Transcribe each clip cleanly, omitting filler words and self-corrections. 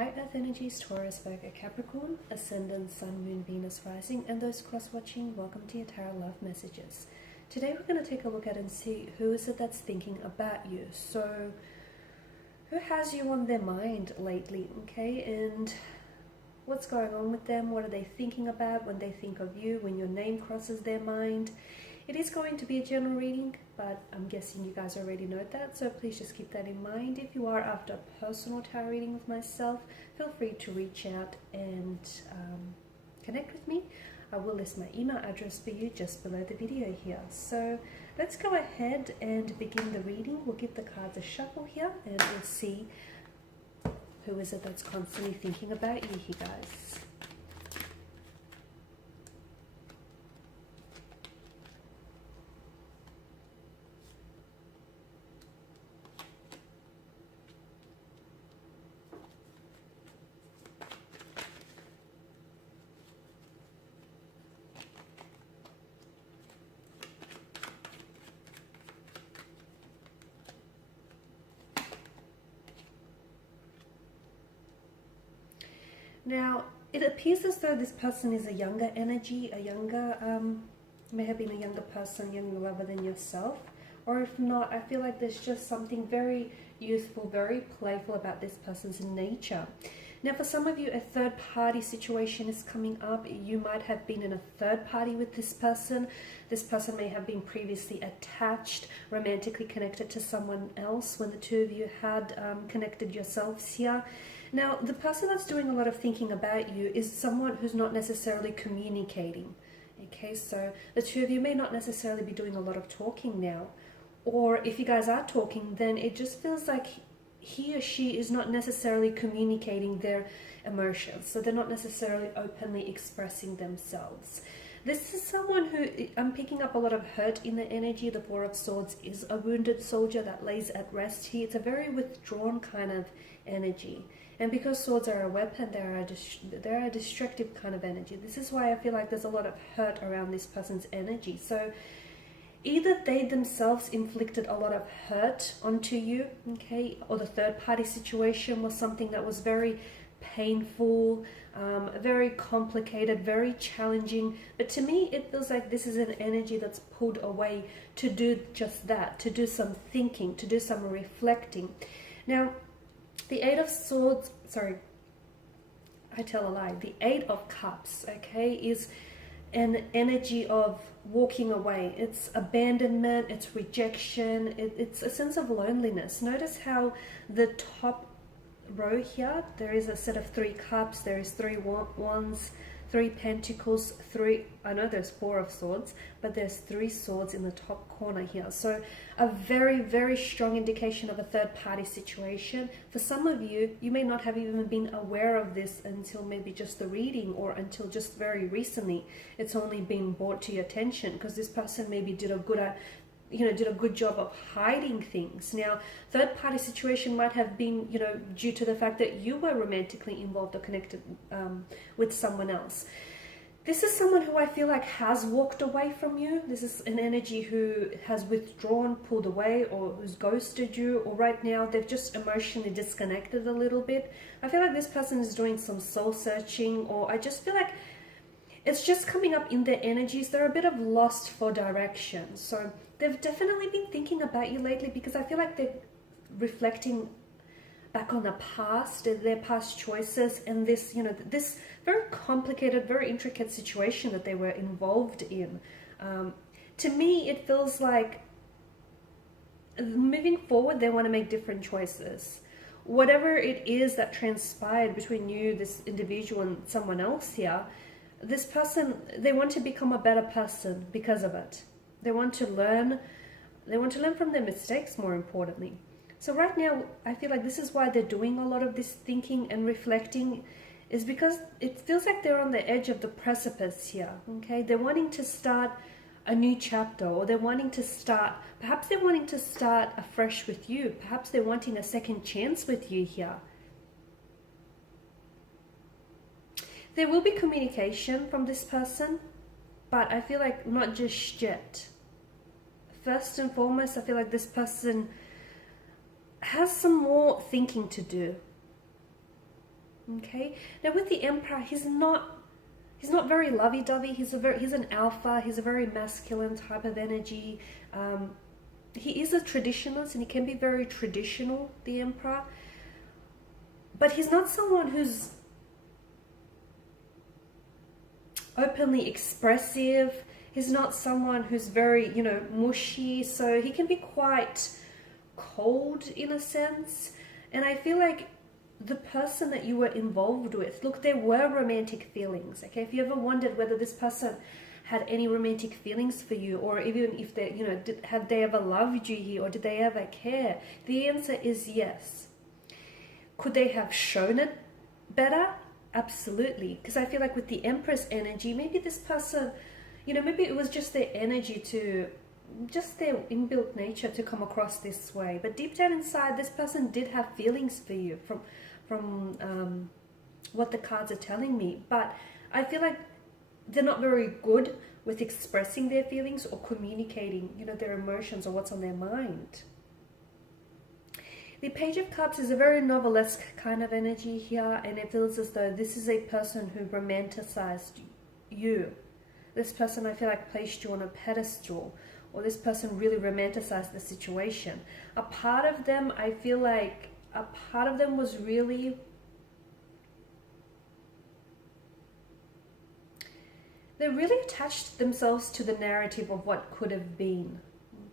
Hi Earth Energies, Taurus, Virgo, Capricorn, Ascendant, Sun, Moon, Venus, Rising, and those cross-watching, welcome to your Tarot Love Messages. Today we're going to take a look at and see who is it that's thinking about you. So, who has you on their mind lately, okay? And what's going on with them? What are they thinking about when they think of you, when your name crosses their mind? It is going to be a general reading, but I'm guessing you guys already know that, so please just keep that in mind. If you are after a personal tarot reading with myself, feel free to reach out and connect with me. I will list my email address for you just below the video here. So let's go ahead and begin the reading. We'll give the cards a shuffle here and we'll see who is it that's constantly thinking about you here, guys. Now, it appears as though this person is a younger energy, may have been a younger person, younger lover than yourself. Or if not, I feel like there's just something very youthful, very playful about this person's nature. Now, for some of you, a third party situation is coming up. You might have been in a third party with this person. This person may have been previously attached, romantically connected to someone else when the two of you had connected yourselves here. Now, the person that's doing a lot of thinking about you is someone who's not necessarily communicating. Okay, so the two of you may not necessarily be doing a lot of talking now. Or if you guys are talking, then it just feels like he or she is not necessarily communicating their emotions. So they're not necessarily openly expressing themselves. This is someone who, I'm picking up a lot of hurt in the energy. The Four of Swords is a wounded soldier that lays at rest here. It's a very withdrawn kind of energy. And because swords are a weapon, they're a destructive kind of energy. This is why I feel like there's a lot of hurt around this person's energy. So either they themselves inflicted a lot of hurt onto you, okay, or the third party situation was something that was very painful, very complicated, very challenging. But to me, it feels like this is an energy that's pulled away to do just that, to do some thinking, to do some reflecting. Now, the Eight of Swords, sorry, I tell a lie. The Eight of Cups, okay, is an energy of walking away. It's abandonment, it's rejection, it's a sense of loneliness. Notice how the top row here, there is a set of 3 cups, there is 3 wands, 3 pentacles, 3, I know there's 4 of swords, but there's 3 swords in the top corner here. So a very, very strong indication of a third party situation. For some of you, you may not have even been aware of this until maybe just the reading, or until just very recently. It's only been brought to your attention because this person maybe did a good job of hiding things. Now, third party situation might have been, due to the fact that you were romantically involved or connected with someone else. This is someone who I feel like has walked away from you. This is an energy who has withdrawn, pulled away, or who's ghosted you, or right now they've just emotionally disconnected a little bit. I feel like this person is doing some soul searching, or I just feel like it's just coming up in their energies. They're a bit of lost for direction. So they've definitely been thinking about you lately, because I feel like they're reflecting back on the past, their past choices, and this, this very complicated, very intricate situation that they were involved in. To me, it feels like moving forward, they want to make different choices. Whatever it is that transpired between you, this individual, and someone else here, this person, they want to become a better person because of it. They want to learn from their mistakes, more importantly. So right now, I feel like this is why they're doing a lot of this thinking and reflecting, is because it feels like they're on the edge of the precipice here, okay? They're wanting to start a new chapter, or perhaps they're wanting to start afresh with you. Perhaps they're wanting a second chance with you here. There will be communication from this person, but I feel like not just yet. First and foremost, I feel like this person has some more thinking to do. Okay, now with the Emperor, he's not very lovey-dovey. He's an alpha. He's a very masculine type of energy. He is a traditionalist, and he can be very traditional, the Emperor. But he's not someone who's openly expressive. He's not someone who's very, mushy. So he can be quite cold in a sense. And I feel like the person that you were involved with, look, there were romantic feelings. Okay, if you ever wondered whether this person had any romantic feelings for you, or even if they, had they ever loved you here, or did they ever care? The answer is yes. Could they have shown it better? Absolutely. Because I feel like with the Empress energy, maybe this person, maybe it was just their energy just their inbuilt nature to come across this way. But deep down inside, this person did have feelings for you from what the cards are telling me. But I feel like they're not very good with expressing their feelings or communicating, their emotions or what's on their mind. The Page of Cups is a very novelesque kind of energy here, and it feels as though this is a person who romanticized you. This person, I feel like, placed you on a pedestal, or this person really romanticized the situation. A part of them, I feel like, was really... They really attached themselves to the narrative of what could have been.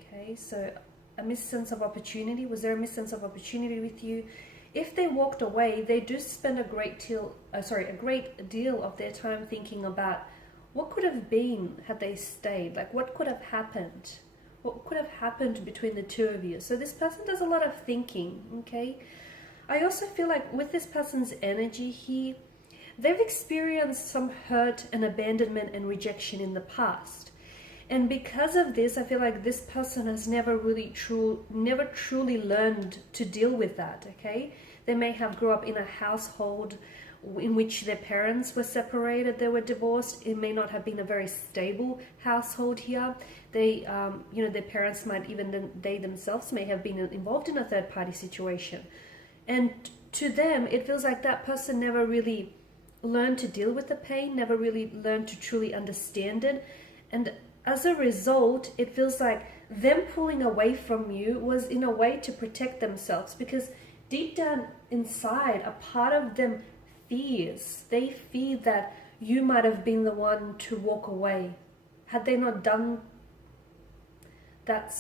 Okay, so a missed sense of opportunity. Was there a missed sense of opportunity with you? If they walked away, they do spend a great deal of their time thinking about what could have been had they stayed. Like, what could have happened? What could have happened between the two of you? So this person does a lot of thinking, okay? I also feel like with this person's energy here, they've experienced some hurt and abandonment and rejection in the past. And because of this, I feel like this person has never truly learned to deal with that, okay? They may have grew up in a household in which their parents were separated, they were divorced. It may not have been a very stable household here. They, their parents might, even they themselves may have been involved in a third-party situation. And to them, it feels like that person never really learned to deal with the pain, never really learned to truly understand it. And as a result, it feels like them pulling away from you was in a way to protect themselves, because deep down inside, a part of them fears. They fear that you might have been the one to walk away. Had they not done that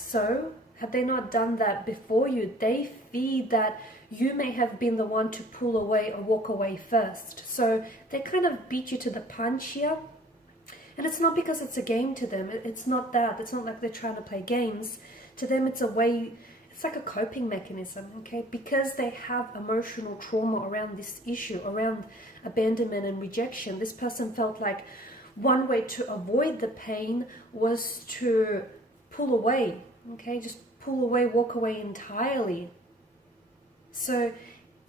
had they not done that before you, they fear that you may have been the one to pull away or walk away first. So they kind of beat you to the punch here. And it's not because it's a game to them. It's not that. It's not like they're trying to play games. To them, it's a way, it's like a coping mechanism, okay? Because they have emotional trauma around this issue, around abandonment and rejection. This person felt like one way to avoid the pain was to pull away, okay? Just pull away, walk away entirely. So,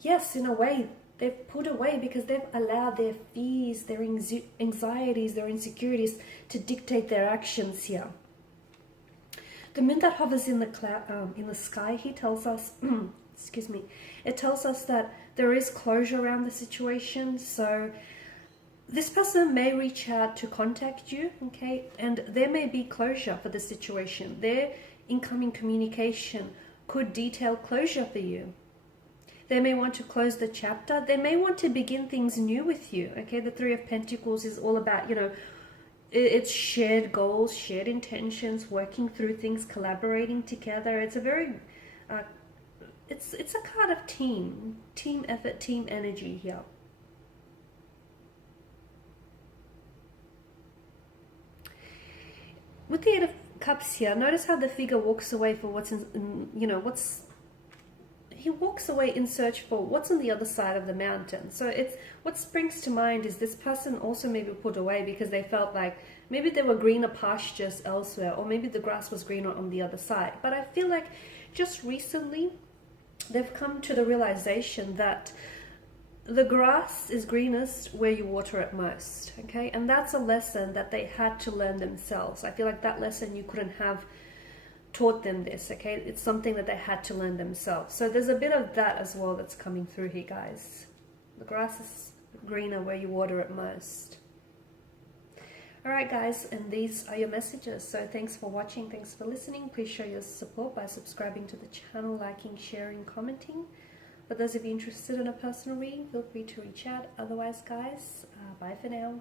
yes, in a way, they've put away because they've allowed their fears, their anxieties, their insecurities to dictate their actions here. The moon that hovers in the sky here tells us, excuse me, it tells us that there is closure around the situation. So this person may reach out to contact you, okay, and there may be closure for the situation. Their incoming communication could detail closure for you. They may want to close the chapter. They may want to begin things new with you. Okay, the Three of Pentacles is all about, it's shared goals, shared intentions, working through things, collaborating together. It's a very, it's a card of team effort, team energy here. With the Eight of Cups here, notice how the figure walks away for what's he walks away in search for what's on the other side of the mountain. So it's what springs to mind is this person also maybe put away because they felt like maybe there were greener pastures elsewhere, or maybe the grass was greener on the other side. But I feel like just recently they've come to the realization that the grass is greenest where you water it most, okay? And that's a lesson that they had to learn themselves. I feel like that lesson you couldn't have taught them this, okay? It's something that they had to learn themselves. So there's a bit of that as well that's coming through here, guys. The grass is greener where you water it most. Alright guys, and these are your messages. So thanks for watching, thanks for listening. Please show your support by subscribing to the channel, liking, sharing, commenting. For those of you interested in a personal reading, feel free to reach out. Otherwise guys, bye for now.